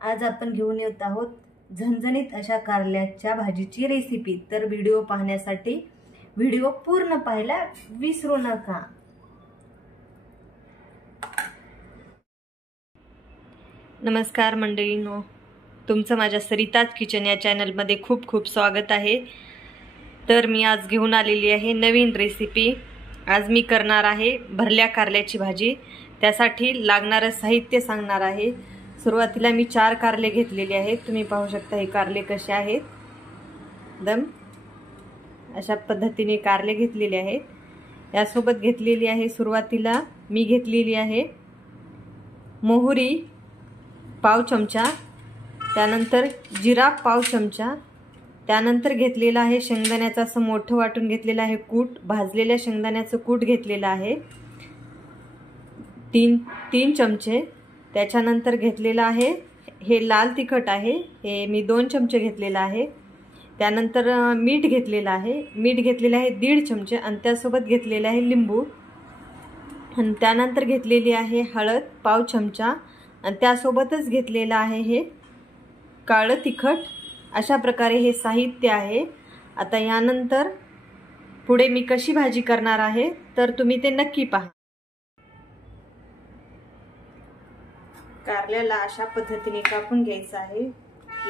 आज आपण घेऊन येत आहोत झणझणीत अशा कारल्याच्या भाजीची रेसिपी। तर व्हिडिओ पाहण्यासाठी व्हिडिओ पूर्ण पाहायला विसरू नका। नमस्कार मंडळींनो, तुमचं माझ्या सरिताज किचन या चॅनल मध्ये खूप खूप स्वागत आहे। तर मी आज घेऊन आलेली आहे नवीन रेसिपी। आज मी करणार आहे भरल्या कारल्याची भाजी। त्यासाठी लागणारे साहित्य सांगणार आहे। सुरुवातीला मी 4 कारले घेतलेले आहेत। तुम्ही पाहू शकता हे कारले कसे आहेत। एकदम अशा पद्धतीने कारले घेतलेले आहेत। यासोबत घेतलेली आहे सुरुवातीला मी घेतलेली आहे मोहरी पाव चमचा, त्यानंतर जिरा पाव चमचा, त्यानंतर घेतलेला आहे शेंगदाण्याचा असं मोठं वाटून घेतलेला आहे कूट, भाजलेल्या शेंगदाण्याचं कूट घेतलेलं आहे 3 चमचे। त्याच्यानंतर घेतलेला आहे हे लाल तिखट आहे, हे मी 2 चमचे घेतलेला आहे। त्यानंतर मीठ घेतलेलं आहे, मीठ घेतलेलं आहे 1.5 चमचे आणि त्यासोबत घेतलेला आहे लिंबू। आणि त्यानंतर घेतलेली आहे हळद पाव चमचा आणि त्यासोबतच घेतलेलं आहे हे काळं तिखट। अशा प्रकारे हे साहित्य आहे। आता यानंतर पुढे मी कशी भाजी करणार आहे तर तुम्ही ते नक्की पहा। कारल्याला अशा पद्धतीने कापून घ्यायचं आहे।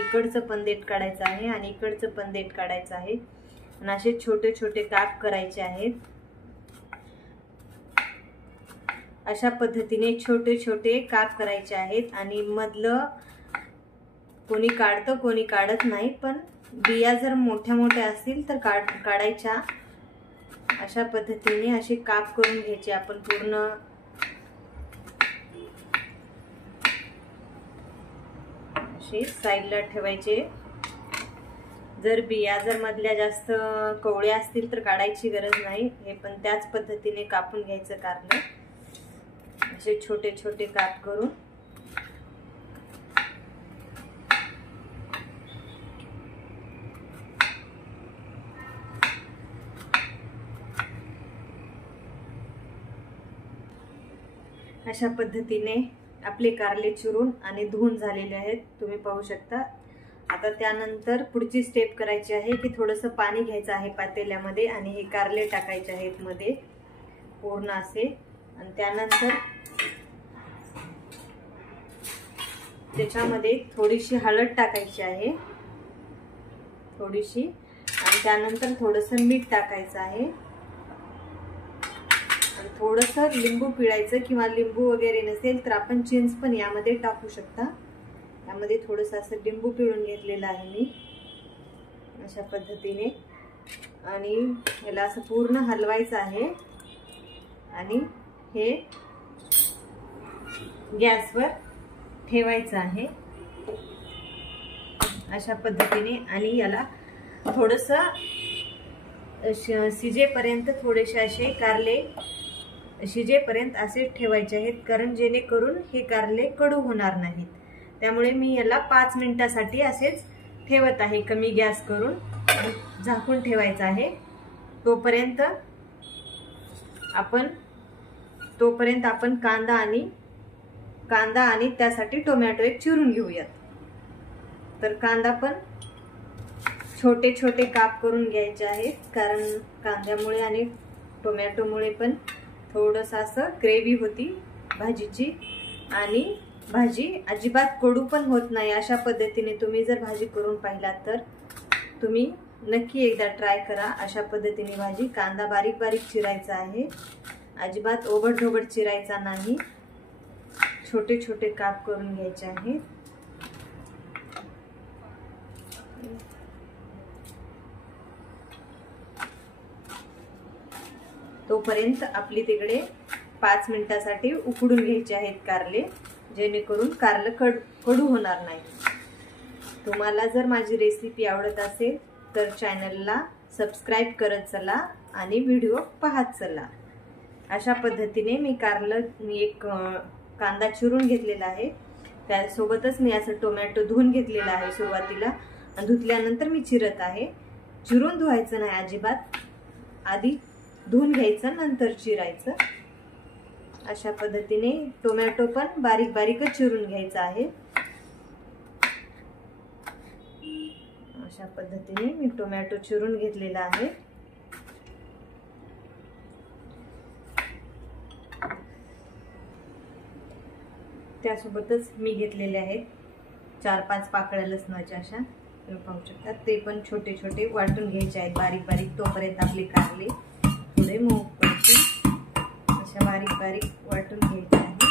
इकडचं पण देठ काढायचं आहे आणि इकडचं पण देठ काढायचं आहे आणि असे छोटे छोटे काप करायचे आहेत। अशा पद्धतीने छोटे छोटे काप करायचे आहेत आणि मधलं कोणी काढतं कोणी काढत नाही, पण बिया जर मोठ्या मोठ्या असतील तर काढायच्या। अशा पद्धतीने असे काप करून घ्यायचे आपण पूर्ण। असे साईडला ठेवायचे। जर बिया जर मधल्या जास्त कवळ्या असतील तर काढायची गरज नाही। हे पण त्याच पद्धतीने कापून घ्यायचं कारलं, असे छोटे छोटे काप करून। अशा पद्धतीने आपले कारले चिरून आणि धुवून झालेले आहेत, तुम्ही पाहू शकता। आता त्यानंतर पुढची स्टेप करायची आहे की थोडंसं पाणी घ्यायचं आहे पातेल्यामध्ये आणि हे कारले टाकायचे आहेत मध्ये पूर्ण असे। आणि त्यानंतर त्याच्यामध्ये थोडीशी हळद टाकायची आहे, थोडीशी, आणि त्यानंतर थोडंसं मीठ टाकायचं आहे आणि थोडंसं लिंबू पिळायचं, किंवा लिंबू वगैरे नसेल तर आपण चिंच पण यामध्ये टाकू शकता। यामध्ये थोडंसं असं लिंबू पिळून घेतलेलं आहे मी अशा पद्धतीने। आणि याला असं पूर्ण हलवायचं आहे आणि हे गॅसवर ठेवायचं आहे अशा पद्धतीने। आणि याला थोडंसं शिजेपर्यंत थोडेसे असे कारले शिजेपर्यंत असे ठेवायचे आहेत, कारण जेणेकरून हे कारले कडू होणार नाहीत। त्यामुळे मी याला 5 मिनिटासाठी असेच ठेवत आहे, कमी गॅस करून झाकून ठेवायचं आहे। तोपर्यंत आपण कांदा आणि त्यासाठी टोमॅटो एक चिरून घेऊयात। तर कांदा पण छोटे छोटे काप करून घ्यायचे आहेत, कारण कांद्यामुळे आणि टोमॅटोमुळे पण थोडंसं असं ग्रेव्ही होती भाजीची आणि भाजी अजिबात कडू पण होत नाही। अशा पद्धतीने तुम्ही जर भाजी करून पाहिलात तर तुम्ही नक्की एकदा ट्राय करा। अशा पद्धतीने भाजी, कांदा बारीक बारीक चिरायचा आहे, अजिबात ओबडधोबड चिरायचा नाही, छोटे छोटे काप करून घ्यायचे आहेत। तोपर्यंत आपली तिकडे 5 मिनिटासाठी उकडून घ्यायचे आहेत कारले, जेणेकरून कारले कडू होणार नाही। तुम्हाला जर माझी रेसिपी आवडत असेल तर चॅनलला सबस्क्राइब करत चला आणि व्हिडिओ पाहत चला। अशा पद्धतीने मी एक कांदा चिरून घेतलेला आहे, त्यासोबतच मी असं टोमॅटो धुवून घेतलेला आहे सुरुवातीला, आणि धुतल्यानंतर मी चिरत आहे। चिरून धुवायचं नाही अजिबात, आधी धुवून घ्यायचं नंतर चिरायचं। अशा पद्धतीने टोमॅटो पण बारीक बारीकच चिरून घ्यायचा आहे। अशा पद्धतीने मी टोमॅटो चिरून घेतलेला आहे। त्यासोबतच मी घेतलेले आहेत 4-5 पाकळ्या लसणाच्या, अशा तुम्ही पाहू शकता। ते पण छोटे छोटे वाटून घ्यायचे आहेत बारीक बारीक, तोपर्यंत आपले कारले थोडे मऊ पडतील। अशा बारीक बारीक वाटून घ्यायचे आहे।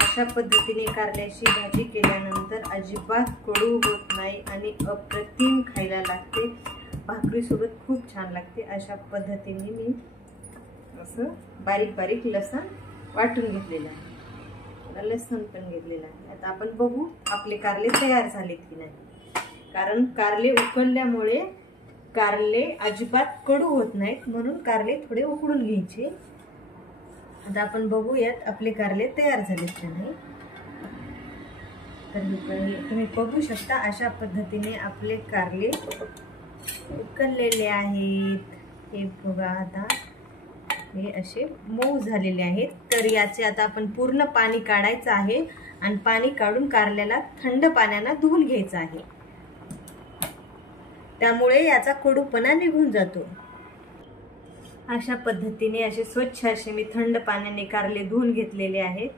अशा पद्धतीने कारल्याची भाजी केल्यानंतर अजिबात कडू होत नाही आणि अप्रतिम खायला लागते, भाकरी सोबत खूप छान लागते। अशा पद्धतीने मी असं बारीक बारीक लसण वाटून घेतलेलं आहे, लसण पण घेतलेलं आहे। आता आपण बघू आपले कारले तयार झाले की नाही, कारण कारले उकळल्यामुळे कारले अजिबात कडू होत नाहीत, म्हणून कारले थोडे उकडून घ्यायचे। आता आपण बघूयात आपले कारले तयार झाले की नाही। तर तुम्ही बघू शकता अशा पद्धतीने आपले कारले उकळलेले आहेत। हे बघा, आता हे असे मऊ झालेले आहेत। तर याचे आता आपण पूर्ण पाणी काढायचं आहे आणि पाणी काढून कारल्याला थंड पाण्याने धुवून घ्यायचं आहे, त्यामुळे याचा कडूपणा निघून जातो। अशा पद्धतीने असे स्वच्छ असे मी थंड पाण्याने कारले धुवून घेतलेले आहेत।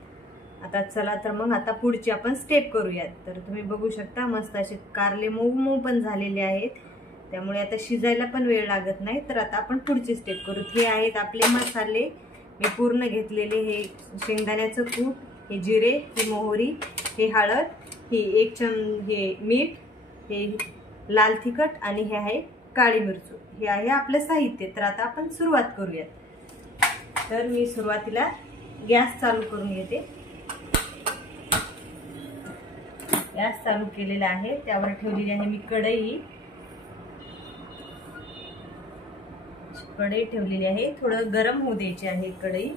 आता चला तर मग आता पुढची आपण स्टेप करूयात। तर तुम्ही बघू शकता मस्त असे कारले मऊ मऊ पण झालेले आहेत, त्यामुळे आता शिजायला पण वेळ लागत नाही। तर आता आपण पुढची स्टेप करू। हे आहेत आपले मसाले मी पूर्ण घेतलेले, हे शेंगदाण्याचं कूट, हे जिरे, ही मोहरी, हे हळद, हे हे मीठ, हे लाल तिखट आणि हे आहे काळी मिरची, हे आहे आपलं साहित्य। तर आता आपण सुरुवात करूयात। तर मी सुरुवातीला गॅस चालू करून घेते। गॅस चालू केलेला आहे, त्यावर ठेवलेली आहे मी कढई ठेवलेली आहे। थोडं गरम होऊ द्यायची आहे कढई।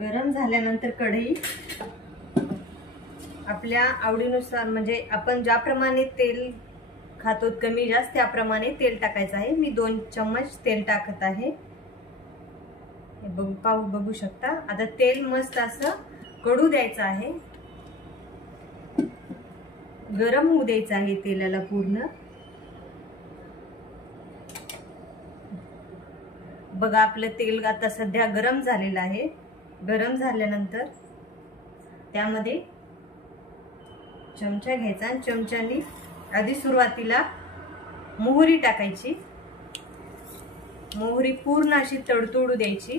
गरम झाल्यानंतर कढई आपल्या आवडीनुसार, म्हणजे आपण ज्याप्रमाणे तेल खातो कमी जास्त त्याप्रमाणे तेल टाकायचं आहे। मी 2 चम्मच तेल टाकत आहे, हे बघू शकता। आता तेल मस्त असं कडू द्यायचं आहे, गरम होऊ द्यायचं आहे तेलाला पूर्ण। बघा आपलं तेल आता सध्या गरम झालेलं आहे। गरम झाल्यानंतर त्यामध्ये चमचा घ्यायचा आणि चमच्याने आधी सुरुवातीला मोहरी टाकायची। मोहरी पूर्ण अशी तडतडू द्यायची,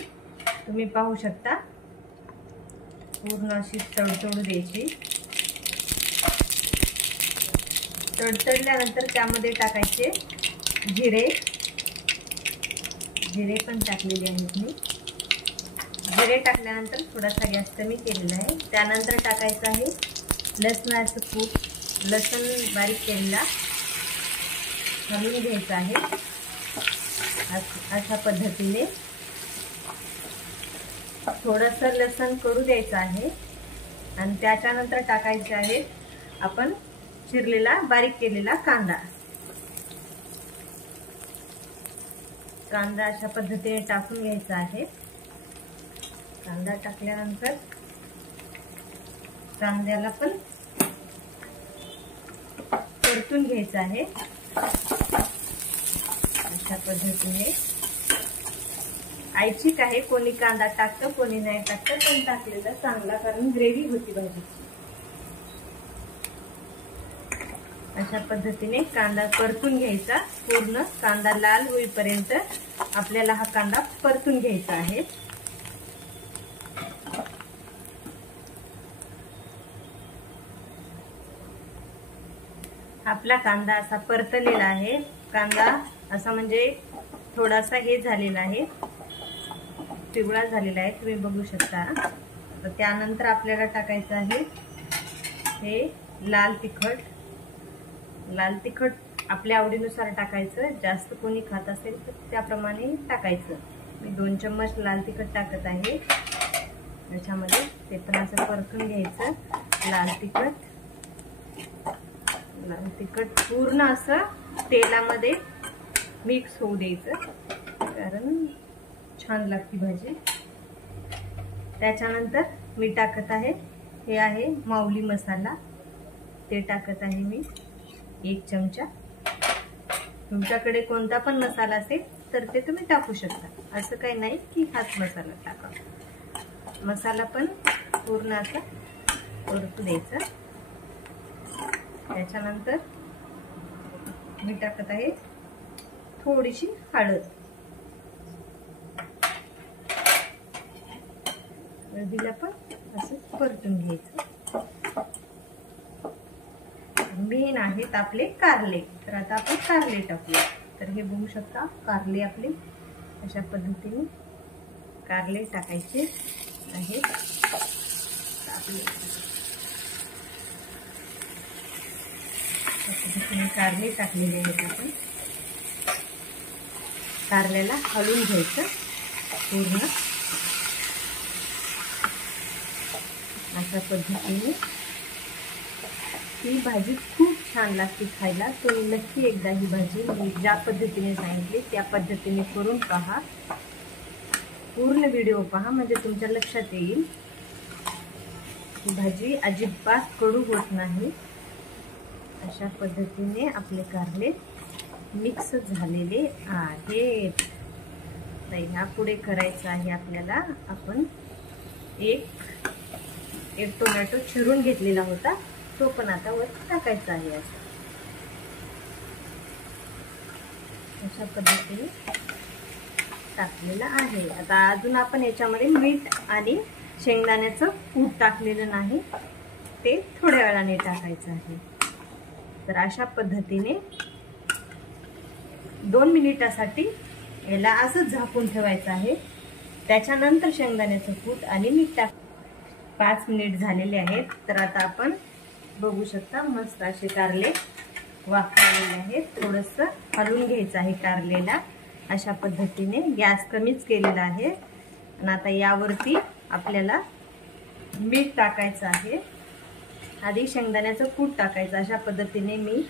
तुम्ही पाहू शकता, पूर्ण अशी तडतडू द्यायची। तडतडल्यानंतर त्यामध्ये टाकायचे जिरे, जिरे पण टाकलेले आहेत मी। जिरे टाकल्यानंतर थोडासा गॅस कमी केलेला आहे। त्यानंतर टाकायचं आहे लसणाचं कूट, लसूण बारीक केलेला घालून घ्यायचा आहे। अशा पद्धतीने थोडंसं लसूण कडू द्यायचं आहे आणि त्याच्यानंतर टाकायचे आहे आपण चिरलेला बारीक केलेला कांदा। कांदा अशा पद्धतीने टाकून घ्यायचा आहे। कांदा टाकल्यानंतर कांद्याला पण परतून घ्यायचं आहे अशा पद्धतीने। ऐच्छिक आहे, कोणी कांदा टाकतं कोणी नाही टाकतं, पण टाकलेला चांगला, कारण ग्रेव्ही होती भाजीची। अशा पद्धतीने कांदा परतून घ्यायचा, पूर्ण कांदा लाल होईपर्यंत आपल्याला हा कांदा परतून घ्यायचा आहे। आपला कांदा असा परतलेला आहे, कांदा असा म्हणजे थोडासा हे झालेला आहे, पिवळा झालेला आहे, तुम्ही बघू शकता। तर त्यानंतर आपल्याला टाकायचं आहे हे लाल तिखट। लाल तिखट आपल्या आवडीनुसार टाकायचं, जास्त कोणी खात असेल तर त्याप्रमाणे टाकायचं। मी 2 चम्मच लाल तिखट टाकत आहे याच्यामध्ये, ते पण असं परतून घ्यायचं। लाल तिखट पूर्ण असं तेलामध्ये मिक्स होऊ द्यायचं, कारण छान लागते भाजी। त्याच्यानंतर मी टाकत आहे, हे आहे माऊली मसाला, ते टाकत आहे मी 1 चमचा। तुमच्याकडे कोणता पण मसाला असेल तर ते तुम्ही टाकू शकता, असं काही नाही की हाच मसाला टाका। मसाला पण पूर्ण असा परतू द्यायचा। त्याच्यानंतर मी टाकत आहे थोडीशी हळद, हळदीला पण असं परतून घ्यायचं। मेन आहेत आपले कारले, तर आता आपण कारले टाकूया। तर हे बघू शकता कारले आपले अशा पद्धतीने कारले टाकायचे आहेत। कारले टाकलेले आहेत आपण, कारल्याला हलवून घ्यायचं पूर्ण अशा पद्धतीने। ही भाजी खूप छान लागते खायला, तुम्ही नक्की एकदा ही भाजी मी ज्या पद्धतीने सांगितली त्या पद्धतीने करून पहा, पूर्ण व्हिडिओ पहा, म्हणजे तुमच्या लक्षात येईल। ही भाजी अजिबात कडू होत नाही। अशा पद्धतीने आपले कारले मिक्स झालेले आहेत। ह्या पुढे करायचं आहे आपल्याला, आपण एक टोमॅटो चिरून घेतलेला होता, तो पण आता वर टाकायचा आहे। अशा पद्धतीने टाकलेला आहे। आता अजून आपण याच्यामध्ये मीठ आणि शेंगदाण्याचं कूट टाकलेलं नाही, ते थोड्या वेळाने टाकायचं आहे। तर अशा पद्धतीने 2 मिनिटासाठी याला असं झाकून ठेवायचं आहे। त्याच्यानंतर शेंगदाण्याचं कूट आणि मीठ टाक। 5 मिनिट झालेले आहेत। तर आता आपण बघू शकता मस्त असे कारले वाफवलेले आहेत। थोडंसं हलवून घ्यायचं आहे कारलेला अशा पद्धतीने, गॅस कमीच केलेला आहे। आणि आता यावरती आपल्याला मीठ टाकायचं आहे, आधी शेंगदाण्याचं कूट टाकायचं। अशा पद्धतीने मी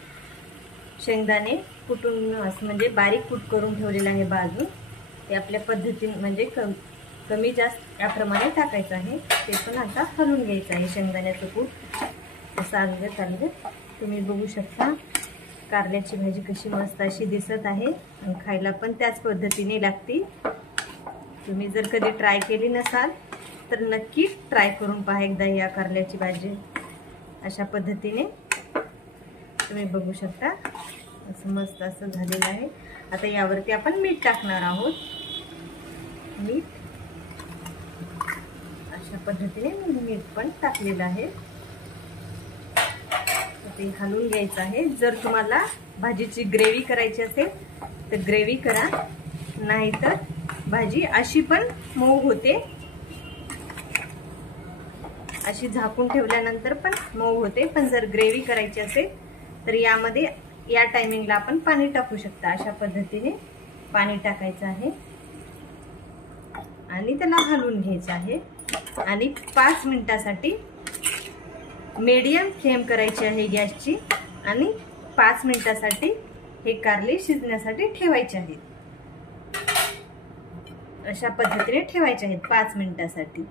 शेंगदाणे कुटून म्हणजे बारीक कूट करून ठेवलेलं आहे बाजू, ते आपल्या पद्धतीने म्हणजे कमी जास्त याप्रमाणे टाकायचं आहे। ते पण आता हलवून घ्यायचं आहे शेंगदाण्याचं कूट असं अलगद। तुम्ही बघू शकता कारल्याची भाजी कशी मस्त अशी दिसत आहे आणि खायला पण त्याच पद्धतीने लागते। तुम्ही जर कधी ट्राय केली नसाल तर नक्की ट्राय करून पहा एकदा या कारल्याची भाजी। अशा पद्धतीने तुम्ही बघू शकता असं मस्त असं झालेलं आहे। आता यावरती आपण मीठ टाकणार आहोत। मीठ अशा पद्धतीने मीठ पण टाकलेलं आहे, ते हलवून घ्यायचं आहे। जर तुम्हाला भाजीची ग्रेव्ही करायची असेल तर ग्रेव्ही करा, नाहीतर भाजी अशी पण मऊ होते, अशी झाकून ठेवल्यानंतर पण मऊ होते। पण जर ग्रेव्ही करायची असेल तर यामध्ये या टायमिंगला आपण पाणी टाकू शकता। अशा पद्धतीने पाणी टाकायचं आहे आणि त्याला हलवून घ्यायचं आहे आणि 5 मिनिटासाठी मीडियम फ्लेम करायची आहे गॅसची आणि 5 मिनिटासाठी हे कारले शिजण्यासाठी ठेवायचे आहेत। अशा पद्धतीने ठेवायचे आहेत 5 मिनिटासाठी।